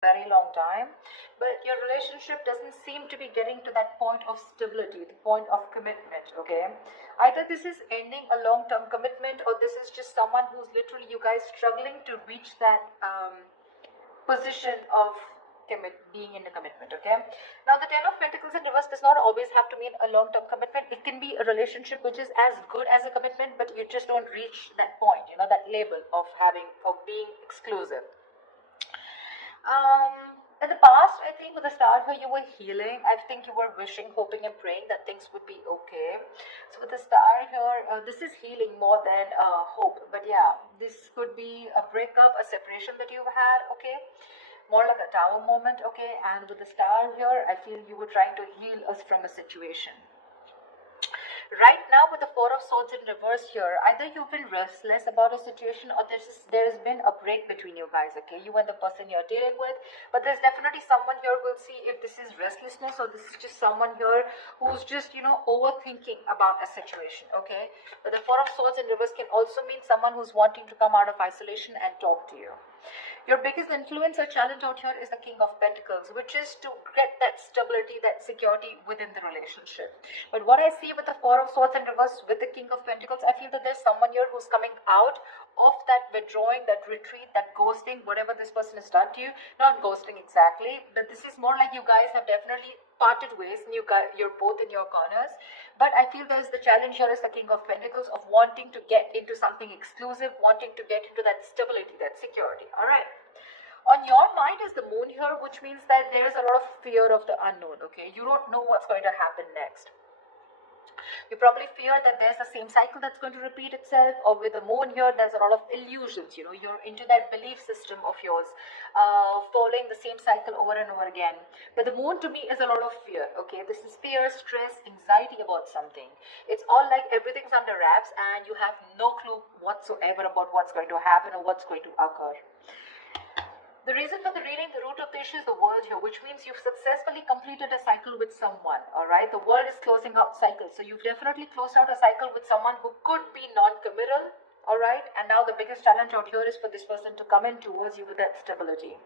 very long time, but your relationship doesn't seem to be getting to that point of stability, the point of commitment. Okay, either this is ending a long-term commitment, or this is just someone who's literally you guys struggling to reach that position of being in a commitment. Okay, now the Ten of Pentacles in reverse does not always have to mean a long-term commitment. It can be a relationship which is as good as a commitment, but you just don't reach that point, that label of being exclusive. In the past, I think with the star here, you were healing. I think you were wishing, hoping, and praying that things would be okay. So with the star here, this is healing more than hope. But yeah, this could be a breakup, a separation that you've had. Okay, more like a tower moment. Okay, and with the star here, I feel you were trying to heal us from a situation. Right now, with the Four of Swords in reverse here, either you've been restless about a situation, or there's been a break between you guys. Okay, you and the person you're dealing with, but there's definitely someone here. We'll see if this is restlessness, or this is just someone here who's just overthinking about a situation. Okay, but the Four of Swords in reverse can also mean someone who's wanting to come out of isolation and talk to you. Your biggest influence or challenge out here is the King of Pentacles, which is to get that stability, that security within the relationship. But what I see with the Four of Swords in reverse with the King of Pentacles, I feel that there's someone here who's coming out of that withdrawing, that retreat, that ghosting, whatever this person has done to you. Not ghosting exactly, but this is more like you guys have definitely parted ways and you're both in your corners. But I feel there's the challenge here is the King of Pentacles of wanting to get into something exclusive, wanting to get into that stability, that security. All right. On your mind is the Moon here, which means that there is a lot of fear of the unknown. Okay, you don't know what's going to happen next. You probably fear that there's the same cycle that's going to repeat itself, or with the Moon here, there's a lot of illusions. You're into that belief system of yours, following the same cycle over and over again. But the Moon to me is a lot of fear. Okay, this is fear, stress, anxiety about something. It's all like everything's under wraps, and you have no clue whatsoever about what's going to happen or what's going to occur. The reason for the reading, the root of the issue is the world here, which means you've successfully completed a cycle with someone, all right? The world is closing out cycles. So you've definitely closed out a cycle with someone who could be non-committal, all right? And now the biggest challenge out here is for this person to come in towards you with that stability.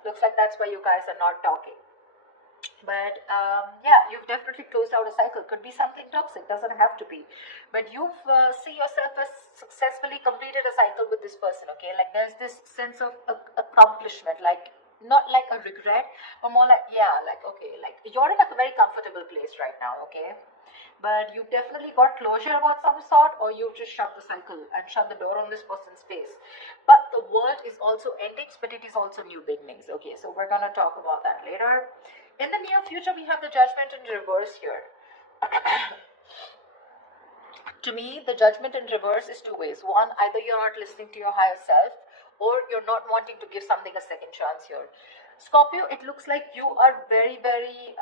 Looks like that's why you guys are not talking. But yeah, you've definitely closed out a cycle. Could be something toxic, doesn't have to be. But you've see yourself as successfully completed a cycle with this person. Okay, like there's this sense of accomplishment, like not like a regret, but more like okay, like you're in a very comfortable place right now. Okay, but you've definitely got closure about some sort, or you've just shut the cycle and shut the door on this person's face. But the world is also endings, but it is also new beginnings. Okay, so we're gonna talk about that later. In the near future, we have the Judgment in reverse here. To me, the Judgment in reverse is two ways. One, either you're not listening to your higher self, or you're not wanting to give something a second chance here. Scorpio, it looks like you are very, very,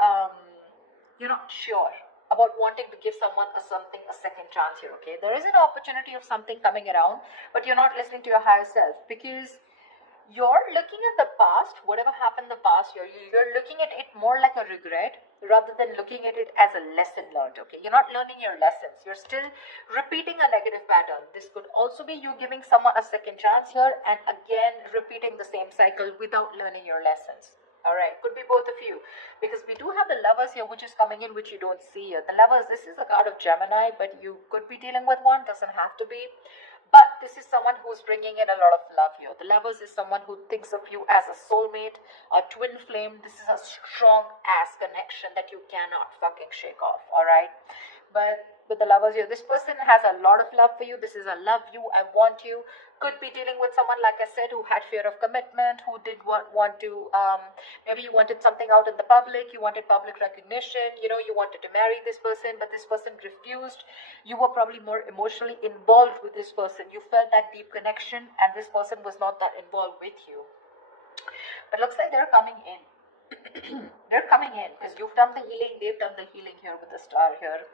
you're not sure about wanting to give someone a second chance here. Okay, there is an opportunity of something coming around, but you're not listening to your higher self because you're looking at the past, whatever happened in the past, you're looking at it more like a regret rather than looking at it as a lesson learned. Okay, you're not learning your lessons, you're still repeating a negative pattern. This could also be you giving someone a second chance here and again repeating the same cycle without learning your lessons. All right, could be both of you, because we do have the Lovers here, which is coming in, which you don't see here. The Lovers, this is a card of Gemini, but you could be dealing with one, doesn't have to be. But this is someone who's bringing in a lot of love here. The Lovers is someone who thinks of you as a soulmate, a twin flame. This is a strong ass connection that you cannot fucking shake off, all right? But with the Lovers here, this person has a lot of love for you. This is a love you, I want you. Could be dealing with someone, like I said, who had fear of commitment, who did want to, maybe you wanted something out in the public, you wanted public recognition, you wanted to marry this person, but this person refused. You were probably more emotionally involved with this person. You felt that deep connection, and this person was not that involved with you. But looks like they're coming in. They're coming in because you've done the healing, they've done the healing here with the star here.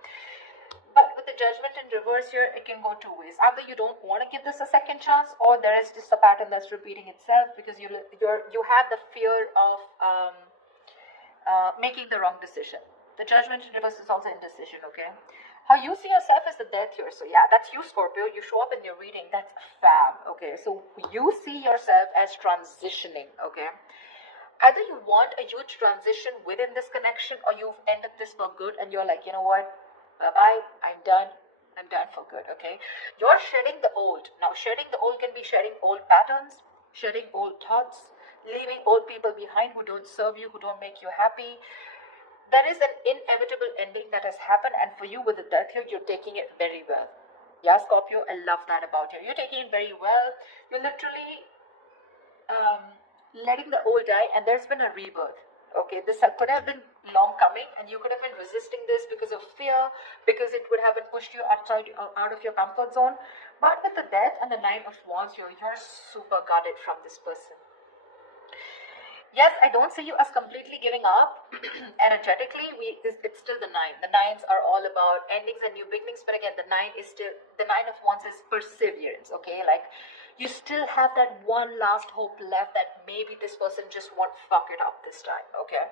But with the Judgment in reverse here, it can go two ways. Either you don't want to give this a second chance, or there is just a pattern that's repeating itself because you have the fear of making the wrong decision. The Judgment in reverse is also indecision, okay? How you see yourself is the death here. So yeah, that's you, Scorpio. You show up in your reading. That's fab. Okay, so you see yourself as transitioning. Okay, either you want a huge transition within this connection, or you've ended this for good, and you're like, you know what, bye bye. I'm done. I'm done for good. Okay, you're shedding the old. Now, shedding the old can be shedding old patterns, shedding old thoughts, leaving old people behind who don't serve you, who don't make you happy. There is an inevitable ending that has happened, and for you with the death here, you're taking it very well. Yeah, Scorpio, I love that about you. You're taking it very well. You're literally letting the old die, and there's been a rebirth. Okay, this could have been long coming, and you could have been resisting this because of fear, because it would have been pushed you outside, out of your comfort zone. But with the death and the Nine of Wands, you're super guarded from this person. Yes, I don't see you as completely giving up. Energetically, it's still the nine. The nines are all about endings and new beginnings, but again, the Nine of Wands is perseverance. Okay, like you still have that one last hope left that maybe this person just won't fuck it up this time. Okay.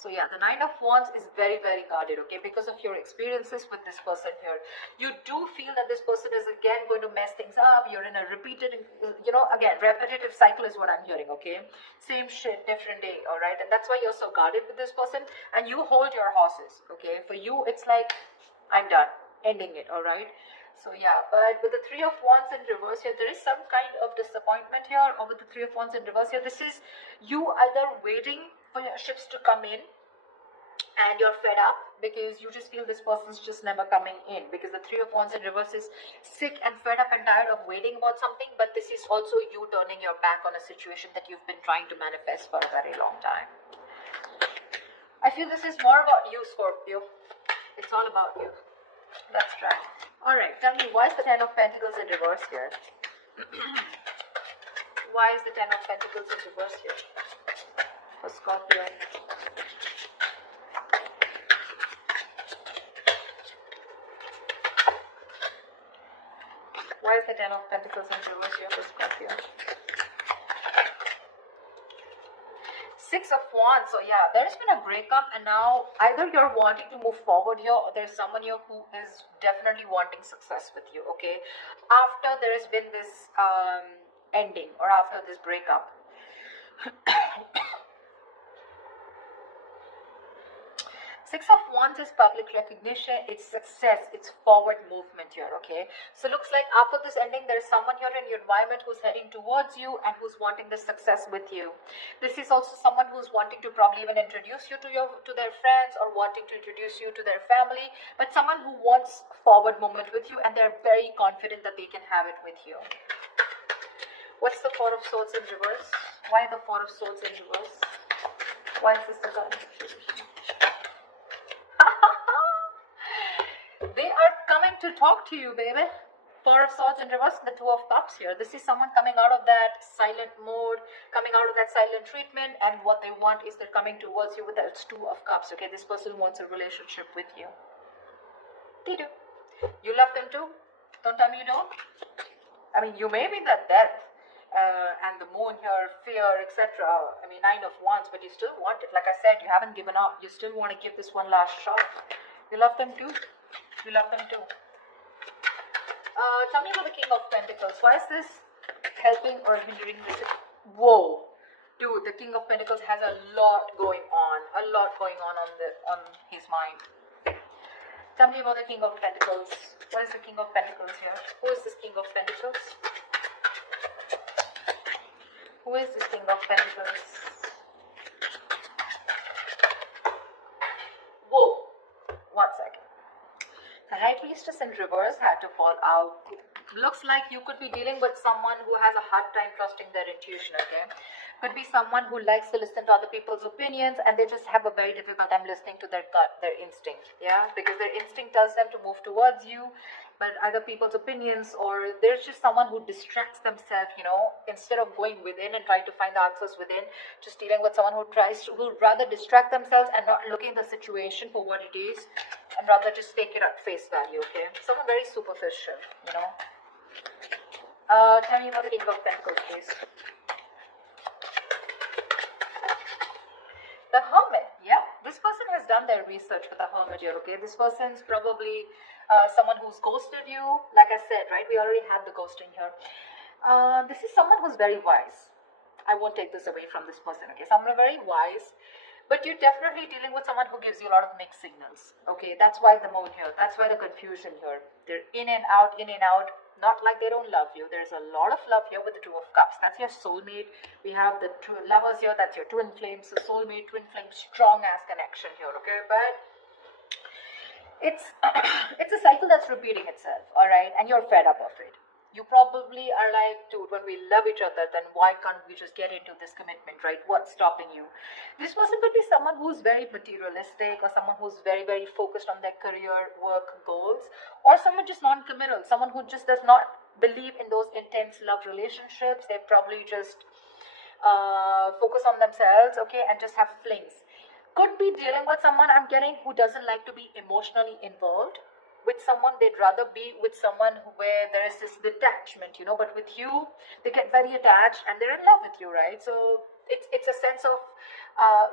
So yeah, the Nine of Wands is very, very guarded, okay, because of your experiences with this person here. You do feel that this person is again going to mess things up. You're in a repeated, again, repetitive cycle is what I'm hearing, okay? Same shit, different day, all right? And that's why you're so guarded with this person, and you hold your horses, okay? For you, it's like, I'm done, ending it, all right? So yeah, but with the Three of Wands in reverse here, there is some kind of disappointment here, or with the Three of Wands in reverse here, this is you either waiting for your ships to come in and you're fed up because you just feel this person's just never coming in, because the Three of Wands in reverse is sick and fed up and tired of waiting about something, but this is also you turning your back on a situation that you've been trying to manifest for a very long time. I feel this is more about you, Scorpio. It's all about you. Let's try. Alright, tell me, why is the Ten of Pentacles in reverse here? Why is the Ten of Pentacles in reverse here for Scorpio? Why is the Ten of Pentacles in reverse here for Scorpio? Six of Wands. So yeah, there's been a breakup, and now either you're wanting to move forward here, or there's someone here who is definitely wanting success with you, okay? After there has been this ending, or after this breakup. Six of Wands is public recognition, it's success, it's forward movement here, okay? So looks like after this ending, there's someone here in your environment who's heading towards you and who's wanting this success with you. This is also someone who's wanting to probably even introduce you to their friends, or wanting to introduce you to their family, but someone who wants forward movement with you, and they're very confident that they can have it with you. What's the Four of Swords in reverse? Why the Four of Swords in reverse? Why is this the card? They are coming to talk to you, baby. Four of Swords in reverse, the Two of Cups here. This is someone coming out of that silent mode, coming out of that silent treatment, and what they want is they're coming towards you with that Two of Cups, okay? This person wants a relationship with you. They do. You love them too? Don't tell me you don't. I mean, you may be the death and the moon here, fear, etc. I mean, Nine of Wands, but you still want it. Like I said, you haven't given up. You still want to give this one last shot. You love them too? You love them too. Tell me about the King of Pentacles. Why is this helping or hindering this? Whoa, dude, the King of Pentacles has a lot going on. A lot going on his mind. Tell me about the King of Pentacles. What is the King of Pentacles here? Who is this King of Pentacles? Who is this King of Pentacles? Whoa, 1 second. The High Priestess in reverse had to fall out. Looks like you could be dealing with someone who has a hard time trusting their intuition, okay? Could be someone who likes to listen to other people's opinions, and they just have a very difficult time listening to their gut, their instinct, yeah? Because their instinct tells them to move towards you, but either people's opinions, or there's just someone who distracts themselves, instead of going within and trying to find the answers within, just dealing with someone who who'd rather distract themselves and not looking at the situation for what it is, and rather just take it at face value, okay? Someone very superficial, Tell me about the King of Pentacles, please. The Hermit, yeah. This person has done their research with the hermit here, okay? This person's probably someone who's ghosted you. Like I said, right? We already had the ghosting here. This is someone who's very wise. I won't take this away from this person, okay? Someone very wise, but you're definitely dealing with someone who gives you a lot of mixed signals, okay? That's why the moon here. That's why the confusion here. They're in and out, in and out. Not like they don't love you. There's a lot of love here with the Two of Cups. That's your soulmate. We have the two lovers here. That's your twin flames. The soulmate, twin flame, strong ass connection here, okay? But it's it's a cycle that's repeating itself, all right? And you're fed up of it. You probably are like, dude, when we love each other, then why can't we just get into this commitment, right? What's stopping you? This person could be someone who's very materialistic, or someone who's very, very focused on their career, work, goals, or someone just non-committal, someone who just does not believe in those intense love relationships. They probably just focus on themselves, okay, and just have flings. Could be dealing with someone, I'm getting, who doesn't like to be emotionally involved with someone. They'd rather be with someone where there is this detachment, but with you they get very attached and they're in love with you, right? So it's a sense of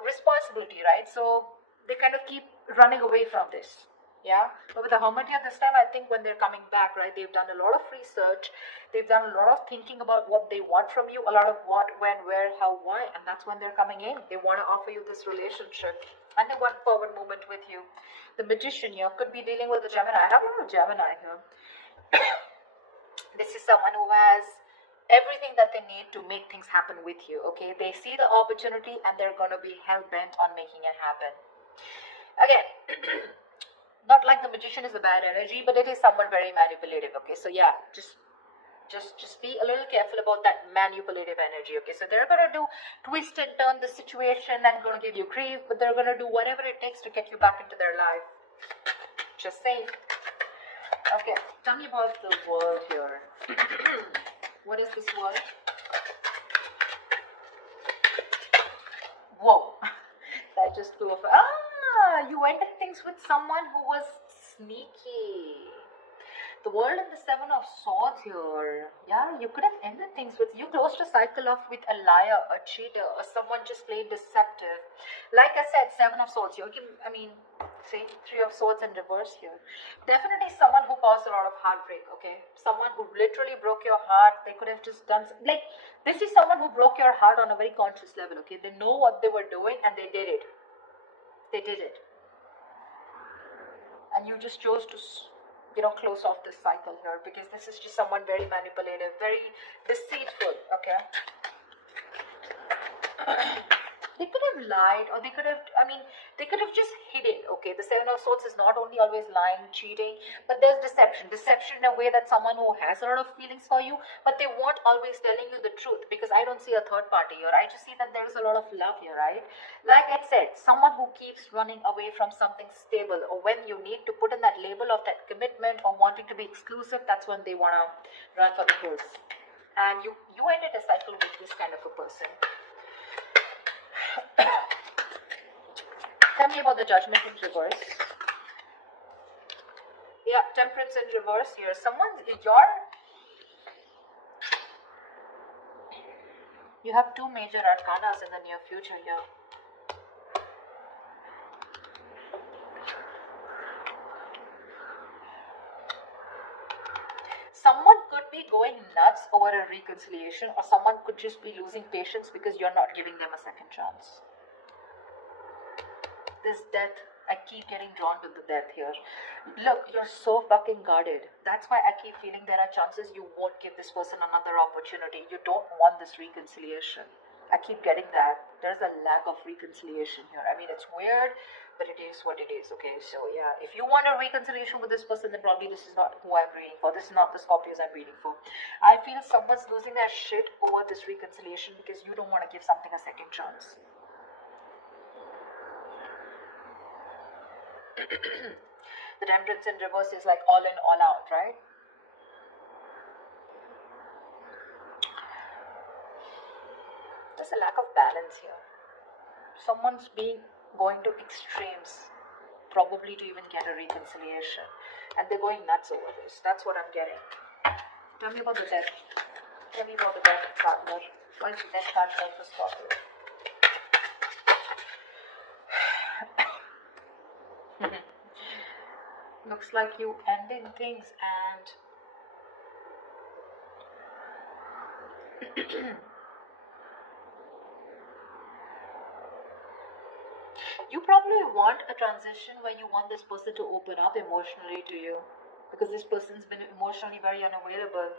responsibility, right? So they kind of keep running away from this. Yeah, but with the hermit here this time, I think when they're coming back, right, they've done a lot of research, they've done a lot of thinking about what they want from you, a lot of what, when, where, how, why, and that's when they're coming in. They want to offer you this relationship and they want forward movement with you. The magician here could be dealing with a Gemini. I have a little Gemini here. This is someone who has everything that they need to make things happen with you, okay? They see the opportunity and they're going to be hell-bent on making it happen. Again, not like the magician is a bad energy, but it is someone very manipulative, okay? So yeah, just be a little careful about that manipulative energy, okay? So they're going to do twist and turn the situation and going to give you grief, but they're going to do whatever it takes to get you back into their life. Just saying. Okay, tell me about the world here. What is this world? Whoa. That just flew off. You ended things with someone who was sneaky. The world and the Seven of Swords here. Yeah, you could have ended things with, you closed a cycle off with a liar, a cheater, or someone just plain deceptive. Like I said, Seven of Swords here. I mean, see, Three of Swords in reverse here. Definitely someone who caused a lot of heartbreak, okay? Someone who literally broke your heart. They could have just done, like, this is someone who broke your heart on a very conscious level, okay? They know what they were doing and they did it. They did it. And you just chose to close off this cycle here, because this is just someone very manipulative, very deceitful, okay? They could have lied, or they could have just hidden, okay? The Seven of Swords is not only always lying, cheating, but there's deception in a way that someone who has a lot of feelings for you, but they won't always telling you the truth, because I don't see a third party here. I just see that there's a lot of love here, right? Like I said, someone who keeps running away from something stable, or when you need to put in that label of that commitment or wanting to be exclusive, that's when they want to run for the hills. And you ended a cycle with this kind of a person. Tell me about the Judgment in reverse. Yeah, Temperance in reverse here. You have two major arcanas in the near future here. Someone could be going nuts over a reconciliation, or someone could just be losing patience because you're not giving them a second chance. This death, I keep getting drawn to the death here. Look, you're so fucking guarded. That's why I keep feeling there are chances you won't give this person another opportunity. You don't want this reconciliation. I keep getting that. There's a lack of reconciliation here. I mean, it's weird, but it is what it is, okay? So yeah, if you want a reconciliation with this person, then probably this is not who I'm reading for. This is not the Scorpios I'm reading for. I feel someone's losing their shit over this reconciliation because you don't want to give something a second chance. The Temperance in reverse is like all in, all out, right? There's a lack of balance here. Someone's going to extremes, probably to even get a reconciliation, and they're going nuts over this. That's what I'm getting. Tell me about the death. Tell me about the death partner. Why is the death partner for Scorpio? Looks like you ending things, and you probably want a transition where you want this person to open up emotionally to you, because this person's been emotionally very unavailable,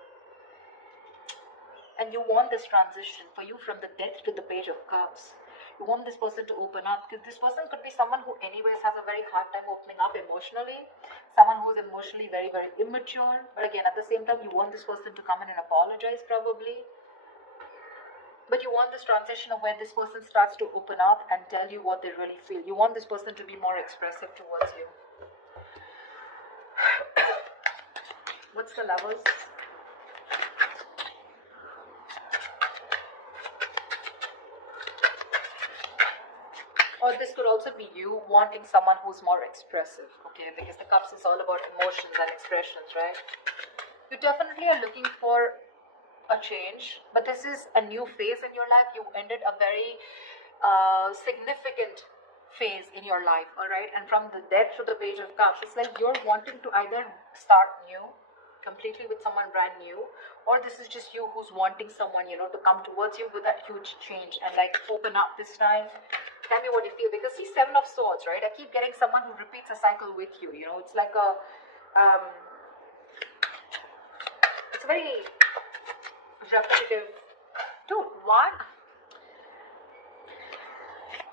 and you want this transition for you from the death to the page of cups. You want this person to open up, because this person could be someone who anyways has a very hard time opening up emotionally, someone who's emotionally very very immature, but again at the same time you want this person to come in and apologize probably, but you want this transition of where this person starts to open up and tell you what they really feel. You want this person to be more expressive towards you. What's the levels? Or this could also be you wanting someone who's more expressive, okay? Because the cups is all about emotions and expressions, right? You definitely are looking for a change, but this is a new phase in your life. You ended a very significant phase in your life, all right? And from the death to the page of cups, it's like you're wanting to either start new completely with someone brand new, or this is just you who's wanting someone, to come towards you with that huge change and like open up this time. Tell me what you feel, because see, Seven of Swords, right? I keep getting someone who repeats a cycle with you. It's like it's a very repetitive. Dude, what?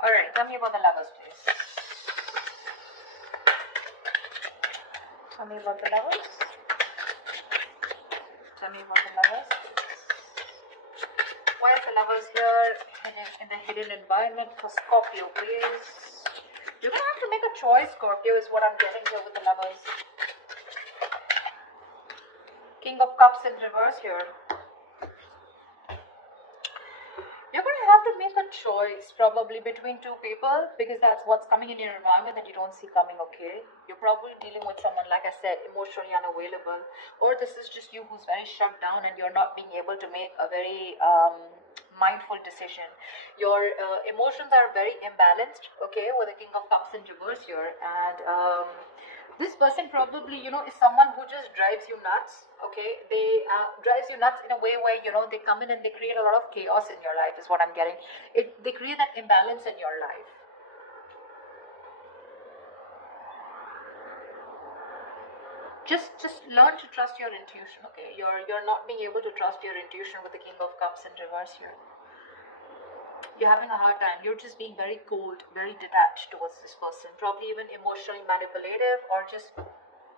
All right, tell me about the lovers, please. Tell me about the lovers. Tell me about the lovers. Why is the lovers here in the hidden environment for Scorpio, please? You're going to have to make a choice, Scorpio, is what I'm getting here with the lovers. King of Cups in reverse here. You're going to have to make a choice probably between two people, because that's what's coming in your environment that you don't see coming, okay? You're probably dealing with someone, like I said, emotionally unavailable, or this is just you who's very shut down and you're not being able to make a very mindful decision. Your emotions are very imbalanced, okay, with the King of Cups in reverse here, and this person probably, is someone who just drives you nuts, okay? They drives you nuts in a way where, they come in and they create a lot of chaos in your life, is what I'm getting. They create that imbalance in your life. Just learn to trust your intuition, okay? You're not being able to trust your intuition with the King of Cups in reverse here. You're having a hard time. You're just being very cold, very detached towards this person, probably even emotionally manipulative, or just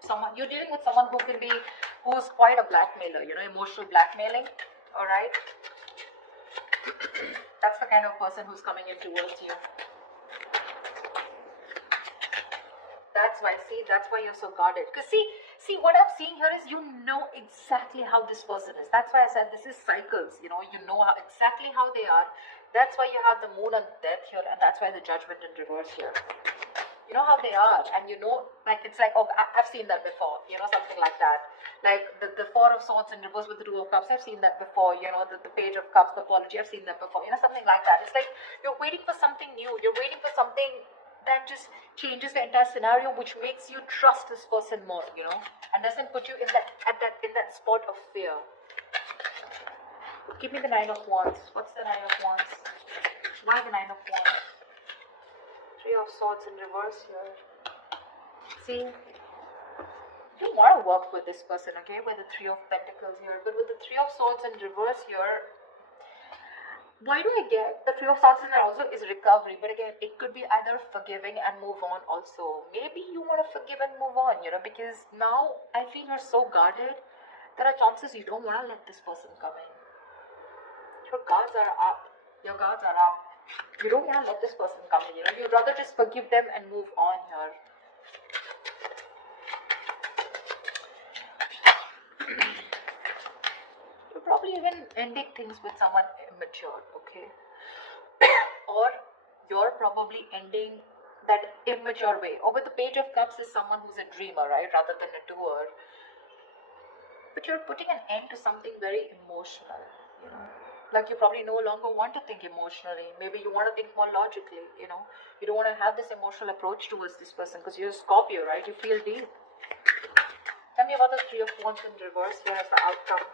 someone, you're dealing with someone who's quite a blackmailer, emotional blackmailing, all right? That's the kind of person who's coming in towards you. That's why you're so guarded, because see what I'm seeing here is you know exactly how this person is. That's why I said this is cycles. You know exactly how they are. That's why you have the moon and death here, and that's why the judgment in reverse here. You know how they are, and like it's like, oh, I've seen that before, something like that. Like the Four of Swords in reverse with the Two of Cups, I've seen that before. The Page of Cups, the apology, I've seen that before. Something like that. It's like you're waiting for something new. You're waiting for something that just changes the entire scenario, which makes you trust this person more, and doesn't put you in that spot of fear. Give me the Nine of Wands. What's the Nine of Wands? Why the Nine of Wands? Three of Swords in reverse here. See, you want to work with this person, okay, with the Three of Pentacles here, but with the Three of Swords in reverse here, why do I get the Three of Swords in also is recovery, but again, it could be either forgiving and move on also. Maybe you want to forgive and move on, because now I feel you're so guarded. There are chances you don't want to let this person come in. Your guards are up. Your guards are up. You don't want to let this person come in, You'd rather just forgive them and move on here. You're probably even ending things with someone immature, okay? Or you're probably ending that immature way. Or with the Page of Cups is someone who's a dreamer, right? Rather than a doer. But you're putting an end to something very emotional, Like you probably no longer want to think emotionally. Maybe you want to think more logically, You don't want to have this emotional approach towards this person because you're a Scorpio, right? You feel deep. Tell me about the Three of Wands in reverse. Here is the outcome.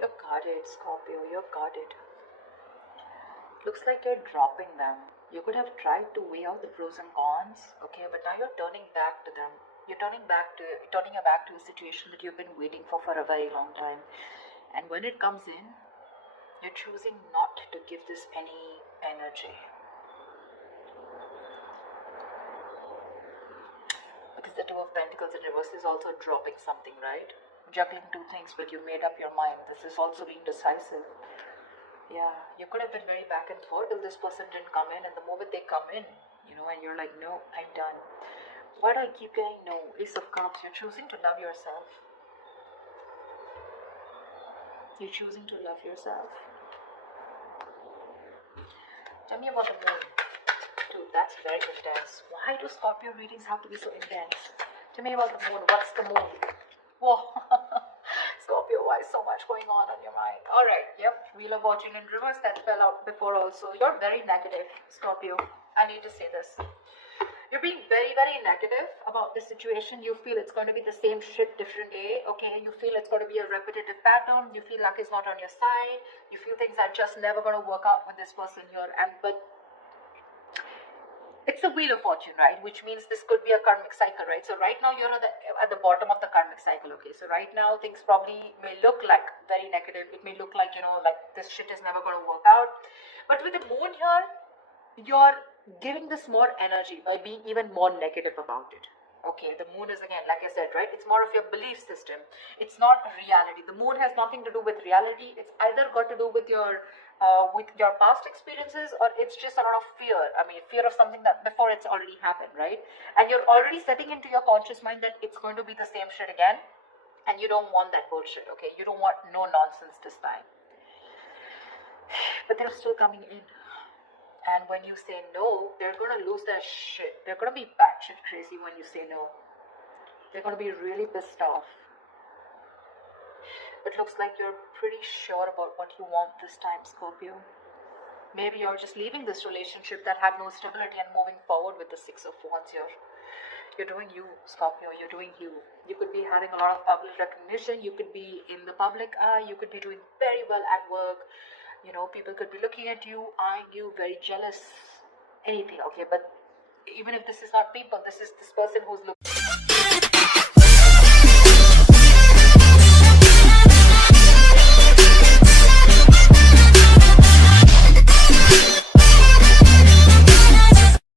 You're guarded, Scorpio. You're guarded. Looks like you're dropping them. You could have tried to weigh out the pros and cons, okay, but now you're turning back to them. You're turning your back to a situation that you've been waiting for a very long time. And when it comes in, you're choosing not to give this any energy. Because the Two of Pentacles in reverse is also dropping something, right? Juggling two things, but you made up your mind. This is also being decisive. Yeah, you could have been very back and forth till this person didn't come in, and the moment they come in, and you're like, no, I'm done. Why do I keep getting no? Ace of Cups. You're choosing to love yourself. You're choosing to love yourself. Tell me about the moon. Dude, that's very intense. Why do Scorpio readings have to be so intense? Tell me about the moon. What's the moon? Whoa. Scorpio, why so much going on your mind? Alright, yep. Wheel of Fortune in reverse. That fell out before also. You're very negative, Scorpio. I need to say this. You're being very, very negative about the situation. You feel it's going to be the same shit differently, okay? You feel it's going to be a repetitive pattern. You feel luck is not on your side. You feel things are just never going to work out with this person here. But it's a Wheel of Fortune, right? Which means this could be a karmic cycle, right? So right now you're at the bottom of the karmic cycle, okay? So right now things probably may look like very negative. It may look like, like this shit is never going to work out. But with the moon here, you're giving this more energy by being even more negative about it. Okay, the moon is, again, like I said, right? It's more of your belief system. It's not reality. The moon has nothing to do with reality. It's either got to do with your past experiences, or it's just a lot of fear. I mean, fear of something that before it's already happened, right? And you're already setting into your conscious mind that it's going to be the same shit again, and you don't want that bullshit, okay? You don't want no nonsense this time. But they're still coming in. And when you say no, they're going to lose their shit. They're going to be batshit crazy when you say no. They're going to be really pissed off. But looks like you're pretty sure about what you want this time, Scorpio. Maybe you're just leaving this relationship that had no stability and moving forward with the Six of Wands here. You're doing you, Scorpio. You're doing you. You could be having a lot of public recognition. You could be in the public eye. You could be doing very well at work. People could be looking at you, eyeing you, very jealous, anything, okay? But even if this is not people, this is this person who's looking.